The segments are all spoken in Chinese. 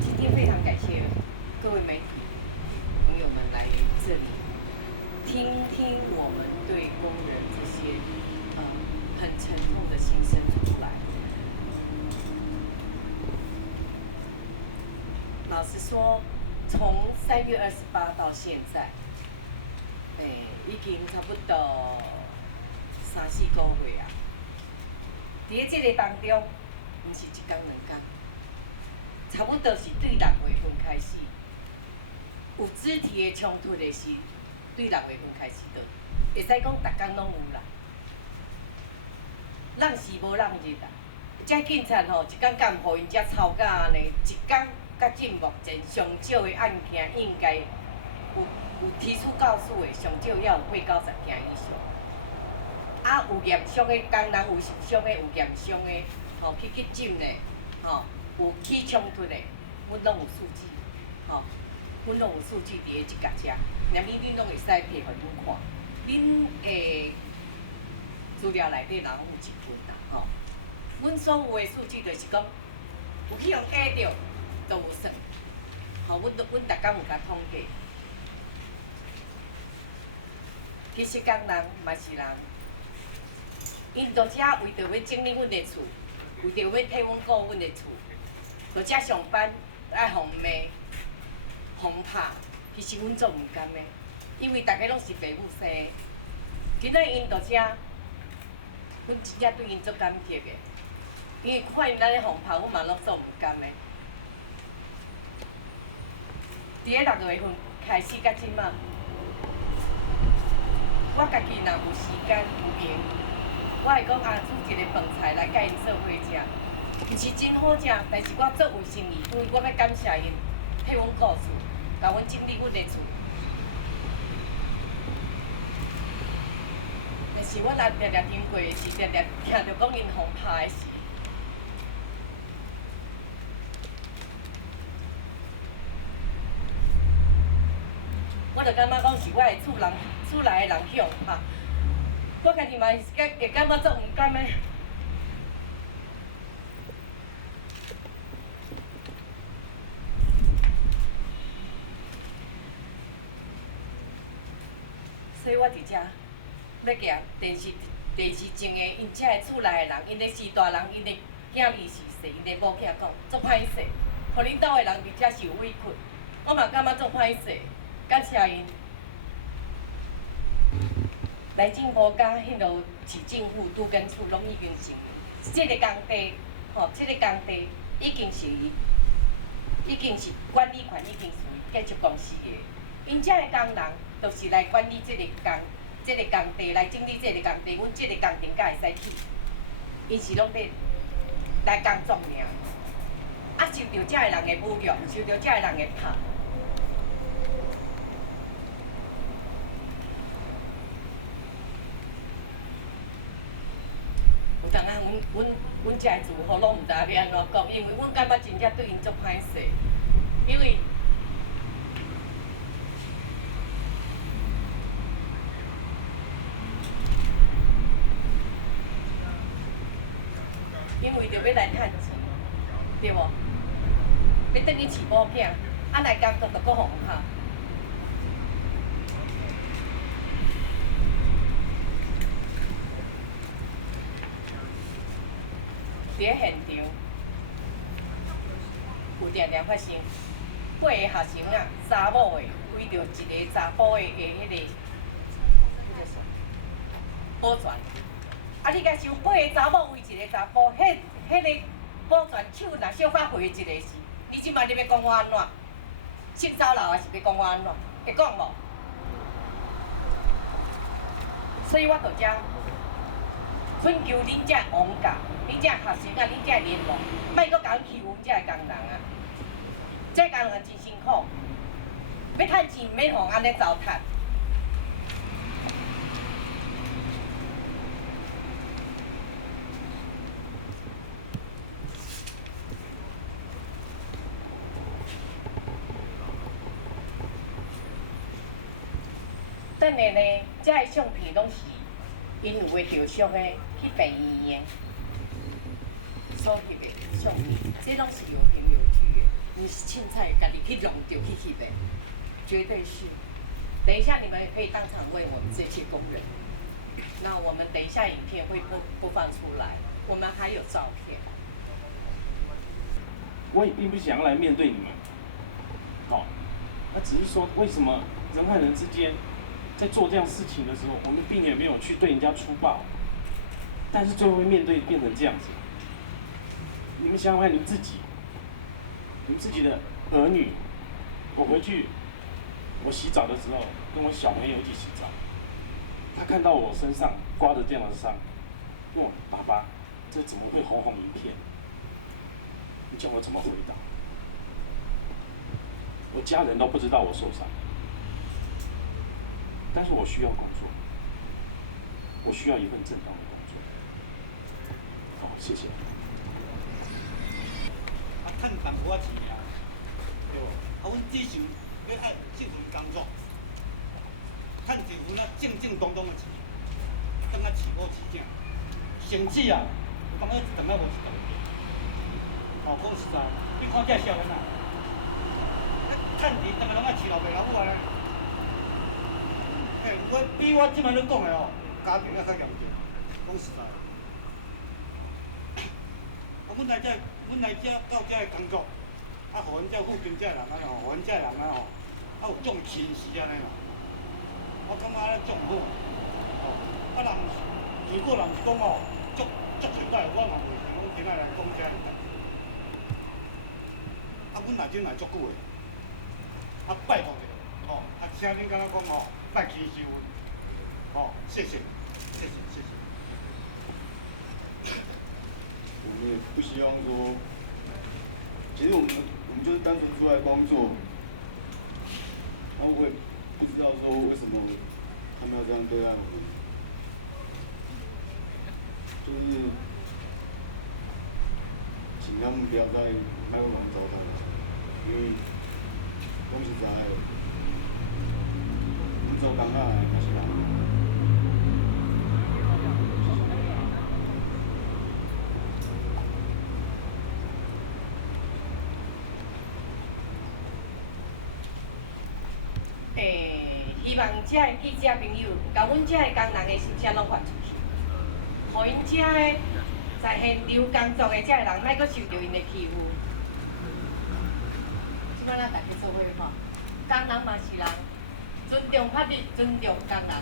今天非常感谢各位媒体朋友们来这里，听听我们对工人这些很沉痛的心声出来。老实说，从3月28到现在，已经差不多3、4个月啊。伫这个当中，毋是一天2天。差不多是对6月份开始，有肢体的冲突的是对6月份开始的，会使讲逐天拢有啦。人时无人日啊！遮警察吼，一天敢互因遮吵甲安尼，一天到至目前上少的案件应该有提出告诉的，上少要有8、90件以上。啊，有验伤的工人，有受伤的，有验伤的，吼去诊的，吼。有起冲突的，阮拢有数据，吼，阮拢有数据伫个即角遮，连恁拢会使摕互阮看，恁的资料内底若拢有一份啦，吼。阮所有的数据就是讲，有去用 A 着，都有算，吼，阮逐工有甲统计。其实工人嘛是人，因到遮为着要整理阮的厝，为着要替阮顾阮的厝。到遮上班爱互骂、互拍，其实阮做毋甘的，因为大家拢是爸母生的。今仔因到遮，阮真正对因足感激的，因为看因安尼互拍，阮嘛拢做毋甘的。伫个6月份开始到即马，我家己若有时间有闲，我会讲煮一个饭菜来甲因做伙食。毋是真好食，但是我作为心意，因为我要感谢因替阮顾厝，甲阮整理阮的厝。但是我若常常经过的是，常常听着讲因互拍的事。我就感觉讲是我的厝内的人去互拍，我家己嘛会感觉足毋甘的。所以我伫遮要夹电视前的因遮的厝内的人，因的是大人，因的囝儿是细，因的某囝讲足歹势，互恁兜的人伫遮受委屈，我嘛感觉足歹势，感谢因。内政部甲迄落市政府都跟处拢已经是，即个工地，吼，即个工地已经是管理权已经属于建筑公司的，因遮的工人。就是来管理即个工地，来整理即个工地，阮即个工程才会使去。因是拢要来工作尔，啊受到遮个人的侮辱，受到遮个人的拍。有当啊，阮遮个住户拢毋知要安怎讲，因为阮感觉真正对因足歹势，因为。因为着要来趁钱，对无？要等于饲某囝，啊来工作着搁互拍。伫个现场，有常常发生8个学生啊，查某的为着一个查甫的迄个保全。啊！你甲想8个查某为一个查甫，迄个保全手若小可挥一个是，你即摆你要讲我安怎？性骚扰还是要讲我安怎？会讲无？所以我到遮恳求恁遮王教，恁遮学生啊，恁遮联络，莫阁甲阮欺负阮遮个工人啊！遮工人真辛苦，要趁钱毋免互安尼糟蹋。等下呢，遮个相片拢是因有诶受伤诶去病院诶所翕诶相片，这拢是有凭有据诶。你是凊彩家己去弄就去的，绝对是。等一下你们也可以当场问我们这些工人。那我们等一下影片会播放出来，我们还有照片。我也并不想要来面对你们，那只是说为什么人和人之间在做这样事情的时候，我们并没有去对人家粗暴，但是最后会面对变成这样子。你们想想看，你们自己的儿女，我回去，我洗澡的时候跟我小朋友一起洗澡，他看到我身上刮着这样的伤，问我爸爸，这怎么会红红一片？你叫我怎么回答？我家人都不知道我受伤，但是我需要工作，我需要一份正当的工作。好，谢谢。趁淡薄仔钱啊，对无？阮只想要爱这份工作，趁一份正正当当的钱，当啊饲某饲囝，甚至啊，感觉一顿无一顿。讲实在，你看这少年啊，趁钱当然拢爱饲老爸老母啊。我比我即摆咧讲的家庭较严重。讲实在，阮来遮到遮的工作，互阮遮附近遮人互阮遮人有种轻视安尼我感觉咧种好。人如果人是讲足清白，我嘛袂想讲今仔来讲遮个代志。阮来这来足久的，拜托者，请恁敢若讲莫轻视阮，谢谢，谢谢，谢谢。我们也不希望说，其实我们就是单纯出来工作，然后我也不知道说为什么他们要这样对待我们，就是请他们不要在麦克风糟蹋，因为讲实在，我们做工仔的嘛是人。希望遮个记者朋友，甲阮遮个工人的心声拢发出去，互因遮个在现场工作的遮个人，莫阁受到因的欺负。即摆咱大家做伙吼，工人嘛是人，尊重法律，尊重工人。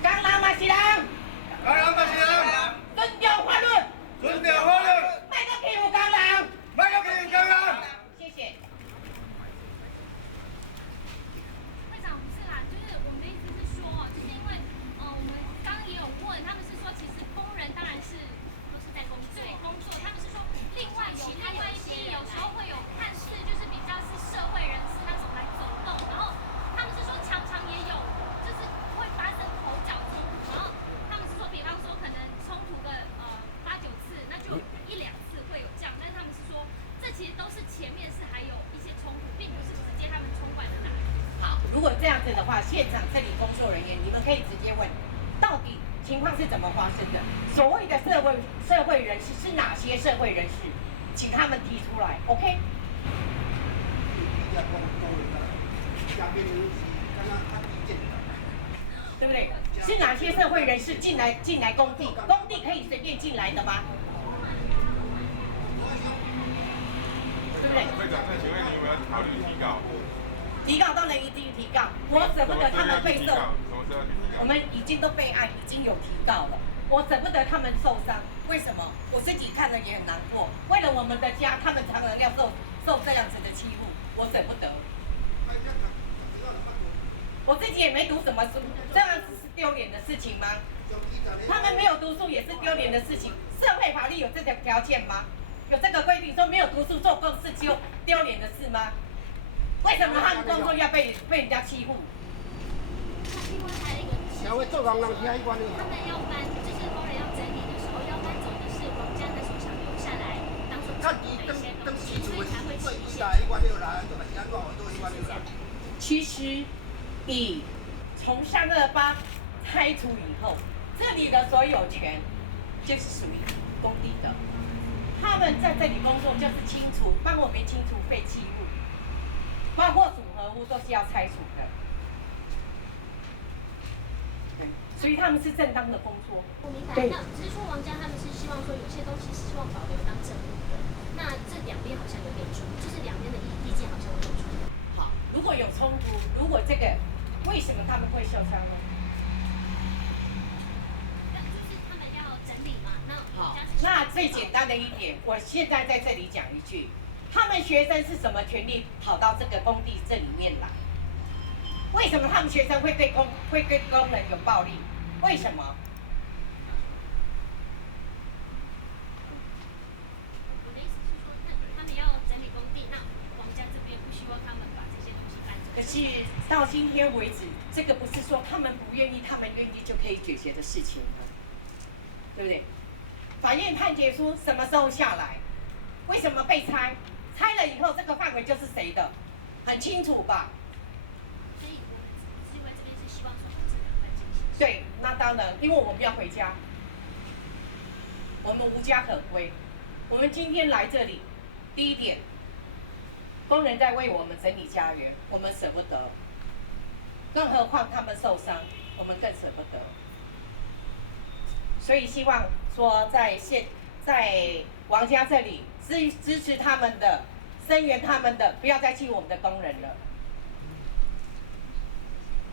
工人嘛是人，工人嘛是人，尊重法律，尊重法律，莫阁欺负工人，莫阁欺负工人。谢谢。如果这样子的话，现场这里工作人员，你们可以直接问，到底情况是怎么发生的？所谓的社会人士是哪些社会人士？请他们提出来 ，OK？ 对不对？是哪些社会人士进来工地？工地可以随便进来的吗？对不对？会长，那请问你有没有考虑提告？提告当然一定提告，我舍不得他们被受。什么时候提告？我们已经都备案，已经有提告了。我舍不得他们受伤，为什么？我自己看了也很难过。为了我们的家，他们常常要受这样子的欺负，我舍不得。我自己也没读什么书，这样子是丢脸的事情吗？他们没有读书也是丢脸的事情。社会法律有这个条件吗？有这个规定说没有读书做公事就丢脸的事吗？为什么他们工作要被人家欺负？另外还有一个他们要搬，就是工人要整理的时候要搬走的是王家那所想留下来当做证明的一些东西，所以才会起一些。其实，以从328拆除以后，这里的所有权就是属于工地的。他们在这里工作就是清除，帮我们清除废弃物，包括组合屋都是要拆除的。对，所以他们是正当的工作。我明白。对那只是说王家他们是希望说有些东西是希望保留当证物的，那这两边好像有点冲，就是两边的意见好像有点冲突。好，如果有冲突，如果这个为什么他们会受伤呢？那就是他们要整理嘛。那好王家是，那最简单的一点，我现在在这里讲一句，他们学生是什么权利跑到这个工地这里面来？为什么他们学生会对工人有暴力？为什么？我的意思是说，那他们要整理工地，那王家这边不希望他们把这些东西搬走。可是到今天为止，这个不是说他们不愿意，他们愿意就可以解决的事情了，对不对？法院判决书什么时候下来？为什么被拆？拆了以后，这个范围就是谁的？很清楚吧？所以我们自卫这边是希望说这两块进行。对，那当然，因为我们要回家，我们无家可归。我们今天来这里，第一点，工人在为我们整理家园，我们舍不得，更何况他们受伤，我们更舍不得。所以希望说在王家这里支持他们的，声援他们的，不要再气我们的工人了。